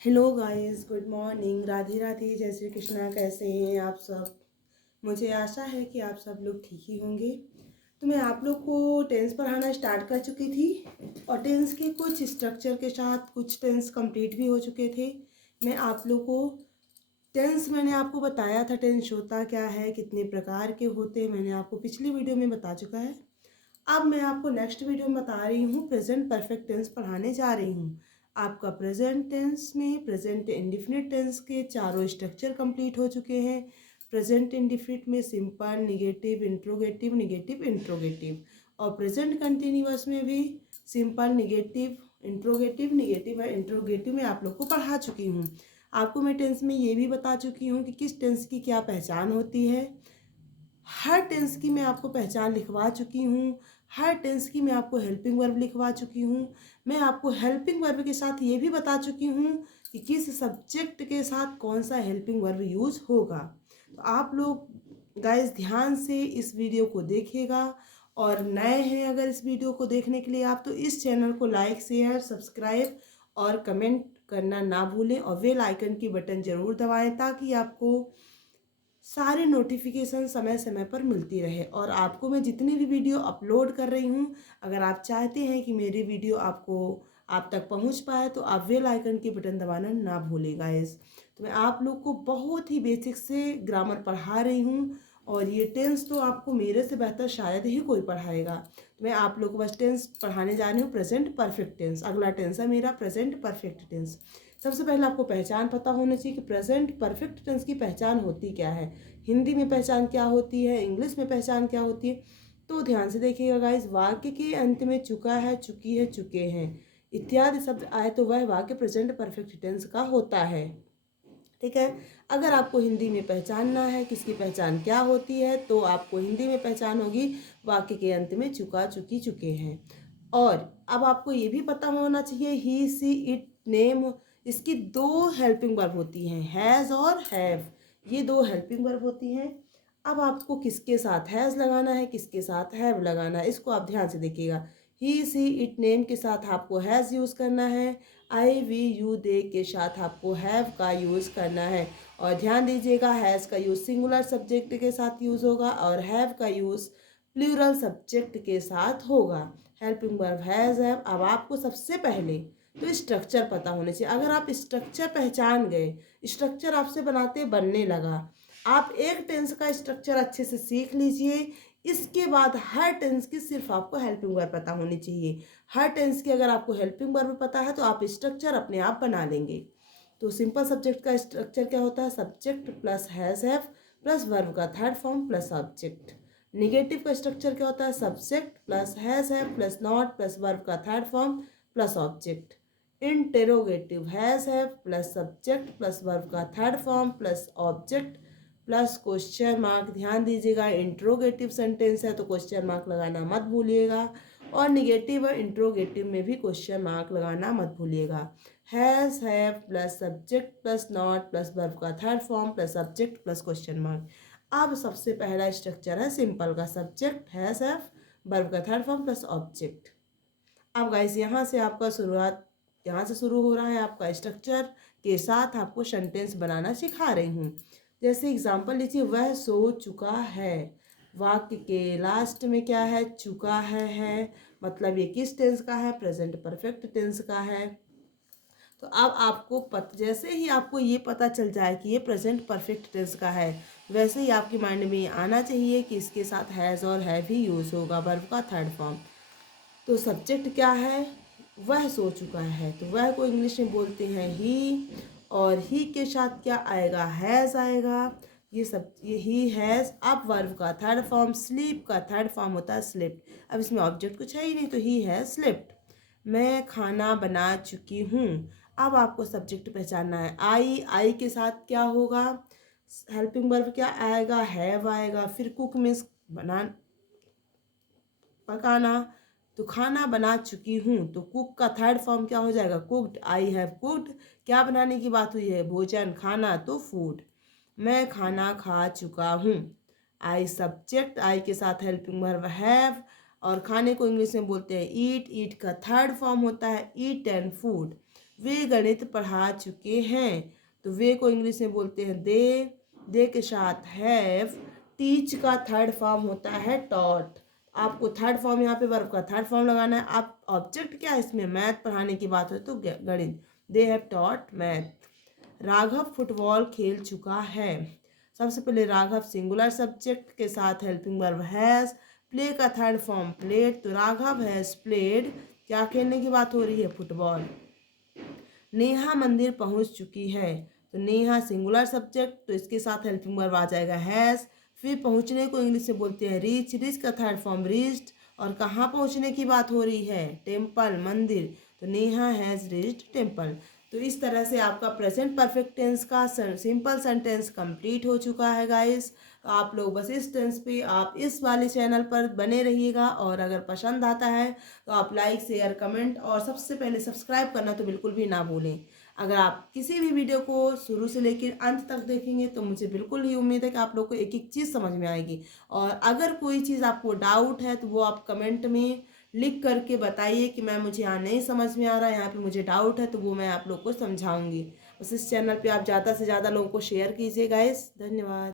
Hello guys, good morning, Radhe Radhe, जय श्री कृष्णा। कैसे हैं आप सब? मुझे आशा है कि आप सब लोग ठीक ही होंगे। तो मैं आप लोग को टेंस पढ़ाना स्टार्ट कर चुकी थी और टेंस के कुछ स्ट्रक्चर के साथ कुछ टेंस कंप्लीट भी हो चुके थे। मैं आप लोग को टेंस मैंने आपको बताया था टेंस होता क्या है, कितने प्रकार के होते हैं, मैंने आपको पिछली वीडियो में बता चुका है। अब मैं आपको नेक्स्ट वीडियो में बता रही हूँ, प्रेजेंट परफेक्ट टेंस पढ़ाने जा रही हूँ। आपका प्रेजेंट टेंस में प्रेजेंट इंडिफिनिट टेंस के चारों स्ट्रक्चर कंप्लीट हो चुके हैं। प्रेजेंट इंडिफिनिट में simple, negative, interrogative, negative, interrogative, और प्रेजेंट कंटिन्यूअस में भी सिंपल, निगेटिव, इंट्रोगेटिव, निगेटिव और इंट्रोगेटिव में आप लोग को पढ़ा चुकी हूँ। आपको मैं टेंस में ये भी बता चुकी हूँ कि किस टेंस की क्या पहचान होती है। हर टेंस की मैं आपको पहचान लिखवा चुकी हूँ। हर टेंस की मैं आपको हेल्पिंग वर्ब लिखवा चुकी हूँ। मैं आपको हेल्पिंग वर्ब के साथ ये भी बता चुकी हूँ कि किस सब्जेक्ट के साथ कौन सा हेल्पिंग वर्ब यूज होगा। तो आप लोग गाइस ध्यान से इस वीडियो को देखिएगा, और नए हैं अगर इस वीडियो को देखने के लिए आप, तो इस चैनल को लाइक, शेयर, सब्सक्राइब और कमेंट करना ना भूलें, और बेल आइकन की बटन ज़रूर दबाएं ताकि आपको सारे नोटिफिकेशन समय समय पर मिलती रहे। और आपको मैं जितनी भी वीडियो अपलोड कर रही हूँ, अगर आप चाहते हैं कि मेरी वीडियो आप तक पहुँच पाए तो आप बेल आइकन की बटन दबाना ना भूलें गाइस। तो मैं आप लोग को बहुत ही बेसिक से ग्रामर पढ़ा रही हूँ, और ये टेंस तो आपको मेरे से बेहतर शायद ही कोई पढ़ाएगा। तो मैं आप लोग को बस टेंस पढ़ाने जा रही हूँ, प्रेजेंट परफेक्ट टेंस। अगला टेंस है मेरा प्रेजेंट परफेक्ट टेंस। सबसे पहले आपको पहचान पता होनी चाहिए कि प्रेजेंट परफेक्ट टेंस की पहचान होती क्या है। हिंदी में पहचान क्या होती है, इंग्लिश में पहचान क्या होती है। तो ध्यान से देखिएगा गाइस, वाक्य के अंत में चुका है, चुकी है, चुके हैं इत्यादि शब्द आए तो वह वाक्य प्रेजेंट परफेक्ट टेंस का होता है। ठीक है। अगर आपको हिंदी में पहचानना है किसकी पहचान क्या होती है, तो आपको हिंदी में पहचान होगी वाक्य के अंत में चुका, चुकी, चुके हैं। और अब आपको ये भी पता होना चाहिए ही, सी, इट, नेम, इसकी दो हेल्पिंग वर्ब होती हैं, हैज़ और हैव। ये दो हेल्पिंग वर्ब होती हैं। अब आपको किसके साथ हैज़ लगाना है, किसके साथ हैव लगाना है, इसको आप ध्यान से देखिएगा। ही, सी, इट, नेम के साथ आपको हैज़ यूज़ करना है। आई, वी, यू, दे के साथ आपको हैव का यूज़ करना है। और ध्यान दीजिएगा, हैज़ का यूज़ सिंगुलर सब्जेक्ट के साथ यूज़ होगा और हैव का यूज़ प्लूरल सब्जेक्ट के साथ होगा। Helping verb has, have. अब आपको सबसे पहले तो स्ट्रक्चर पता होने चाहिए। अगर आप स्ट्रक्चर पहचान गए, स्ट्रक्चर आपसे बनाते बनने लगा, आप एक टेंस का स्ट्रक्चर अच्छे से सीख लीजिए। इसके बाद हर टेंस की सिर्फ आपको हेल्पिंग वर्ब पता होनी चाहिए। हर टेंस की अगर आपको हेल्पिंग वर्ब पता है तो आप स्ट्रक्चर अपने आप बना लेंगे। तो सिंपल सब्जेक्ट का स्ट्रक्चर क्या होता है, subject plus has, have plus verb का third form plus object. Negative का स्ट्रक्चर क्या होता है, subject plus has, have plus not plus verb का third form plus object. Interrogative has, have plus subject plus verb का third form plus object plus question mark. ध्यान दीजिएगा, interrogative sentence है तो क्वेश्चन मार्क लगाना मत भूलिएगा, और निगेटिव और इंट्रोगेटिव में भी क्वेश्चन मार्क लगाना मत भूलिएगा। Has, have plus subject plus not plus verb का third form plus subject plus question mark. अब सबसे पहला स्ट्रक्चर है सिंपल का, सब्जेक्ट हैज़, हैव वर्ब का थर्ड फॉर्म प्लस ऑब्जेक्ट। अब गाइस यहाँ से आपका शुरुआत, यहाँ से शुरू हो रहा है आपका स्ट्रक्चर के साथ आपको सेंटेंस बनाना सिखा रही हूँ। जैसे एग्जांपल लीजिए, वह सो चुका है। वाक्य के लास्ट में क्या है, चुका है। मतलब ये किस टेंस का है, प्रेजेंट परफेक्ट टेंस का है। तो अब आपको जैसे ही आपको ये पता चल जाए कि ये प्रेजेंट परफेक्ट टेंस का है, वैसे ही आपके माइंड में ये आना चाहिए कि इसके साथ हैज़ और हैव ही यूज़ होगा, वर्ब का थर्ड फॉर्म। तो सब्जेक्ट क्या है, वह सो चुका है, तो वह को इंग्लिश में बोलते हैं ही, और ही के साथ क्या आएगा, हैज़ आएगा। ये ही हैज़। अब वर्ब का थर्ड फॉर्म, स्लीप का थर्ड फॉर्म होता है स्लिप्ड। अब इसमें ऑब्जेक्ट कुछ है ही नहीं, तो ही हैज़ स्लिप्ड। मैं खाना बना चुकी हूँ। अब आपको सब्जेक्ट पहचानना है। आई के साथ क्या होगा, हेल्पिंग वर्ब क्या आएगा, हैव आएगा। फिर कुक मीन्स बना, पकाना, तो खाना बना चुकी हूँ, तो कुक का थर्ड फॉर्म क्या हो जाएगा, कुक्ड। आई हैव कुक्ड, क्या बनाने की बात हुई है, भोजन, खाना, तो फूड। मैं खाना खा चुका हूँ। आई सब्जेक्ट, आई के साथ हेल्पिंग वर्ब हैव, और खाने को इंग्लिश में बोलते हैं ईट। ईट का थर्ड फॉर्म होता है ईट एंड फूड। वे गणित पढ़ा चुके हैं। तो वे को इंग्लिश में बोलते हैं दे के साथ हैव। टीच का थर्ड फॉर्म होता है टॉट। आपको थर्ड फॉर्म यहाँ पे वर्ब का थर्ड फॉर्म लगाना है। आप ऑब्जेक्ट क्या है इसमें, मैथ पढ़ाने की बात हो तो गणित। They have taught math. Raghav football खेल चुका है। सबसे पहले राघव सिंगुलर सब्जेक्ट के साथ हेल्पिंग वर्ब हैज। प्ले का थर्ड फॉर्म प्लेड, तो राघव हैज प्लेड, क्या खेलने की बात हो रही है, फुटबॉल। नेहा मंदिर पहुंच चुकी है, तो नेहा सिंगुलर सब्जेक्ट, तो इसके साथ हेल्पिंग वर्ब आ जाएगा हैज। फिर पहुंचने को इंग्लिश में बोलते हैं रीच। रीच का थर्ड फॉर्म रीच्ड, और कहाँ पहुंचने की बात हो रही है, टेम्पल मंदिर, तो नेहा हैज रीच्ड टेम्पल। तो इस तरह से आपका प्रेजेंट परफेक्ट टेंस का सिंपल सेंटेंस कंप्लीट हो चुका है गाइस। तो आप लोग बस इस टेंस पे आप इस वाले चैनल पर बने रहिएगा, और अगर पसंद आता है तो आप लाइक शेयर कमेंट और सबसे पहले सब्सक्राइब करना तो बिल्कुल भी ना भूलें। अगर आप किसी भी वीडियो को शुरू से लेकर अंत तक देखेंगे तो मुझे बिल्कुल ही उम्मीद है कि आप लोग को एक एक चीज़ समझ में आएगी। और अगर कोई चीज़ आपको डाउट है तो वो आप कमेंट में लिख करके बताइए कि मैम मुझे यहाँ नहीं समझ में आ रहा है, यहाँ पे मुझे डाउट है, तो वो मैं आप लोग को समझाऊंगी। बस इस चैनल पे आप ज़्यादा से ज़्यादा लोगों को शेयर कीजिए गाइस। धन्यवाद।